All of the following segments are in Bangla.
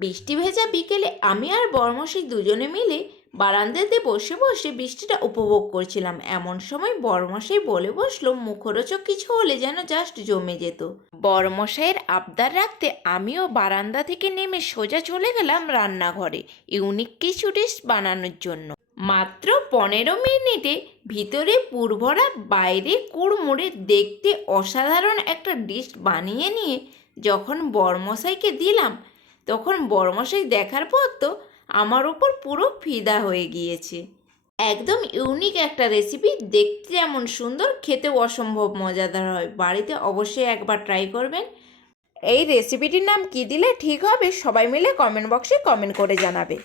বৃষ্টি ভেজা বিকেলে আমি আর বরমশাই দুজনে মিলে বারান্দাতে বসে বসে বৃষ্টিটা উপভোগ করছিলাম। এমন সময় বরমশাই বলে বসলো, মুখরোচক কিছু হলে যেন জাস্ট জমে যেত। বরমশাইয়ের আবদার রাখতে আমিও বারান্দা থেকে নেমে সোজা চলে গেলাম রান্নাঘরে ইউনিক কিছু ডিশ বানানোর জন্য। মাত্র 15 মিনিটে ভিতরে পুরভরা বাইরে কুড়মুড়ে দেখতে অসাধারণ একটা ডিশ বানিয়ে নিয়ে যখন বরমশাইকে দিলাম, তখন বরমশাই দেখার পর তো আমার ওপর পুরো ফিদা হয়ে গিয়েছে। একদম ইউনিক একটা রেসিপি, দেখতে যেমন সুন্দর, খেতেও অসম্ভব মজাদার হয়। বাড়িতে অবশ্যই একবার ট্রাই করবেন। এই রেসিপিটির নাম কি দিলে ঠিক হবে সবাই মিলে কমেন্ট বক্সে কমেন্ট করে জানাবে।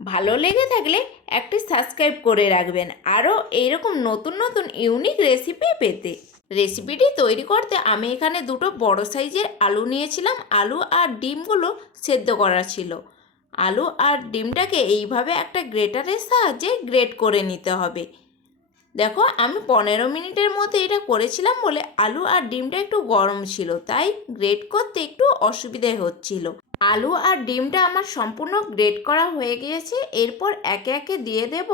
ভালো লেগে থাকলে একটি সাবস্ক্রাইব করে রাখবেন আরও এইরকম নতুন নতুন ইউনিক রেসিপি পেতে। রেসিপিটি তৈরি করতে আমি এখানে দুটো বড় সাইজের আলু নিয়েছিলাম। আলু আর ডিমগুলো সেদ্ধ করা ছিল। আলু আর ডিমটাকে এইভাবে একটা গ্রেটারের সাহায্যে গ্রেট করে নিতে হবে। দেখো, আমি 15 মিনিটের মধ্যে এটা করেছিলাম বলে আলু আর ডিমটা একটু গরম ছিল, তাই গ্রেট করতে একটু অসুবিধে হচ্ছিল। আলু আর ডিমটা আমার সম্পূর্ণ গ্রেট করা হয়ে গিয়েছে। এরপর একে একে দিয়ে দেব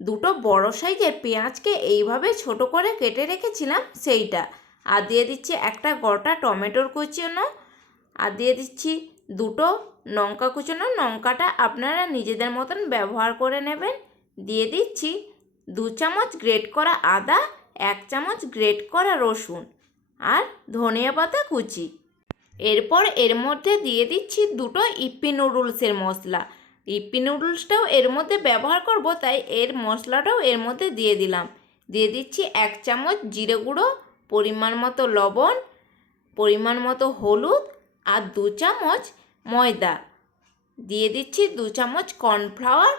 দুটো বড় সাইজের পেঁয়াজকে এইভাবে ছোট করে কেটে রেখেছিলাম সেইটা। আর দিয়ে দিচ্ছি একটা গোটা টমেটোর কুচনো। আর দিয়ে দিচ্ছি দুটো লঙ্কা কুচনো। লঙ্কাটা আপনারা নিজেদের মতন ব্যবহার করে নেবেন। দিয়ে দিচ্ছি 2 চামচ গ্রেট করা আদা, 1 চামচ গ্রেট করা রসুন আর ধনিয়া পাতা কুচি। এরপর এর মধ্যে দিয়ে দিচ্ছি দুটো ইপ্পি নুডলসের মশলা। ইপ্পি নুডলসটাও এর মধ্যে ব্যবহার করব, তাই এর মশলাটাও এর মধ্যে দিয়ে দিলাম। দিয়ে দিচ্ছি 1 চামচ জিরে গুঁড়ো, পরিমাণ মতো লবণ, পরিমাণ মতো হলুদ আর 2 চামচ ময়দা। দিয়ে দিচ্ছি 2 চামচ কর্নফ্লাওয়ার।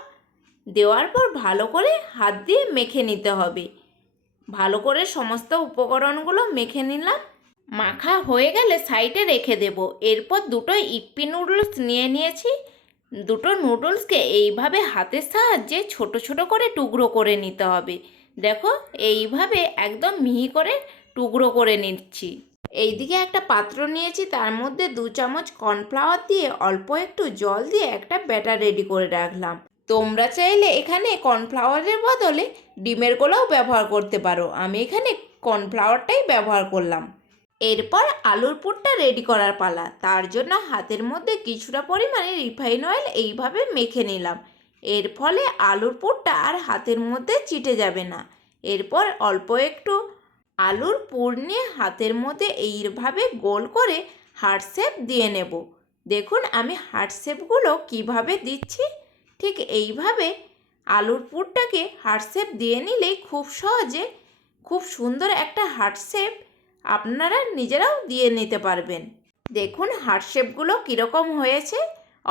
দেওয়ার পর ভালো করে হাত দিয়ে মেখে নিতে হবে। ভালো করে সমস্ত উপকরণগুলো মেখে নিলাম। মাখা হয়ে গেলে সাইডে রেখে দেব। এরপর দুটো ইপ্পি নুডলস নিয়ে নিয়েছি। দুটো নুডলসকে এইভাবে হাতের সাহায্যে ছোট ছোট করে টুকরো করে নিতে হবে। দেখো, এইভাবে একদম মিহি করে টুকরো করে নিচ্ছি। এইদিকে একটা পাত্র নিয়েছি, তার মধ্যে 2 চামচ কর্নফ্লাওয়ার দিয়ে অল্প একটু জল দিয়ে একটা ব্যাটার রেডি করে রাখলাম। তোমরা চাইলে এখানে কর্নফ্লাওয়ারের বদলে ডিমের গোলাও ব্যবহার করতে পারো। আমি এখানে কর্নফ্লাওয়ারটাই ব্যবহার করলাম। এরপর আলুর পুরটা রেডি করার পালা। তার জন্য হাতের মধ্যে কিছুটা পরিমাণে রিফাইন অয়েল এইভাবে মেখে নিলাম। এর ফলে আলুর পুরটা আর হাতের মধ্যে চিটে যাবে না। এরপর অল্প একটু আলুর পুর নিয়ে হাতের মধ্যে এইভাবে গোল করে হার্ট শেপ দিয়ে নেব। দেখুন আমি হার্ট শেপগুলো কীভাবে দিচ্ছি। ঠিক এইভাবে আলুর পুরটাকে হার্ট শেপ দিয়ে নিলেই খুব সহজে খুব সুন্দর একটা হার্ট শেপ আপনারা নিজেরাও দিয়ে নিতে পারবেন। দেখুন হার্ট শেপগুলো কীরকম হয়েছে,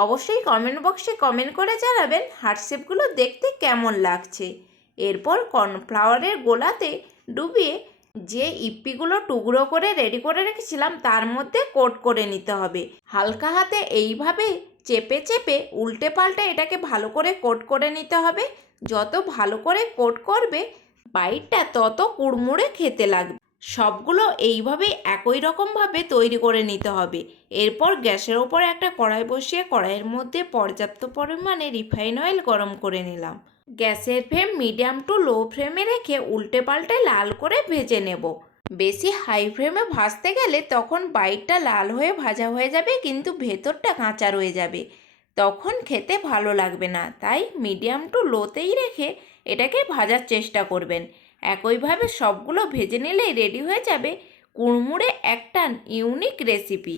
অবশ্যই কমেন্ট বক্সে কমেন্ট করে জানাবেন হার্ট শেপগুলো দেখতে কেমন লাগছে। এরপর কর্নফ্লাওয়ারের গোলাতে ডুবিয়ে যে ইপ্পিগুলো টুকরো করে রেডি করে রেখেছিলাম তার মধ্যে কোট করে নিতে হবে। হালকা হাতে এইভাবে চেপে চেপে উল্টে পাল্টে এটাকে ভালো করে কোট করে নিতে হবে। যত ভালো করে কোট করবে বাইটটা তত কুড়মুড়ে খেতে লাগবে। সবগুলো এইভাবে একই রকমভাবে তৈরি করে নিতে হবে। এরপর গ্যাসের ওপর একটা কড়াই বসিয়ে কড়াইয়ের মধ্যে পর্যাপ্ত পরিমাণে রিফাইন অয়েল গরম করে নিলাম। গ্যাসের ফ্লেম মিডিয়াম টু লো ফ্লেমে রেখে উল্টে পাল্টে লাল করে ভেজে নেব। বেশি হাই ফ্লেমে ভাজতে গেলে তখন বাইটটা লাল হয়ে ভাজা হয়ে যাবে, কিন্তু ভেতরটা কাঁচা রয়ে যাবে, তখন খেতে ভালো লাগবে না। তাই মিডিয়াম টু লোতেই রেখে এটাকে ভাজার চেষ্টা করবেন। একইভাবে সবগুলো ভেজে নিলেই রেডি হয়ে যাবে কুড়মুড়ে একটা ইউনিক রেসিপি।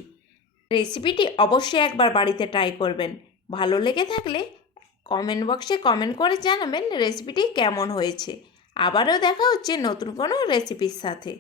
রেসিপিটি অবশ্যই একবার বাড়িতে ট্রাই করবেন। ভালো লেগে থাকলে কমেন্ট বক্সে কমেন্ট করে জানাবেন রেসিপিটি কেমন হয়েছে। আবারও দেখা হচ্ছে নতুন কোনো রেসিপির সাথে।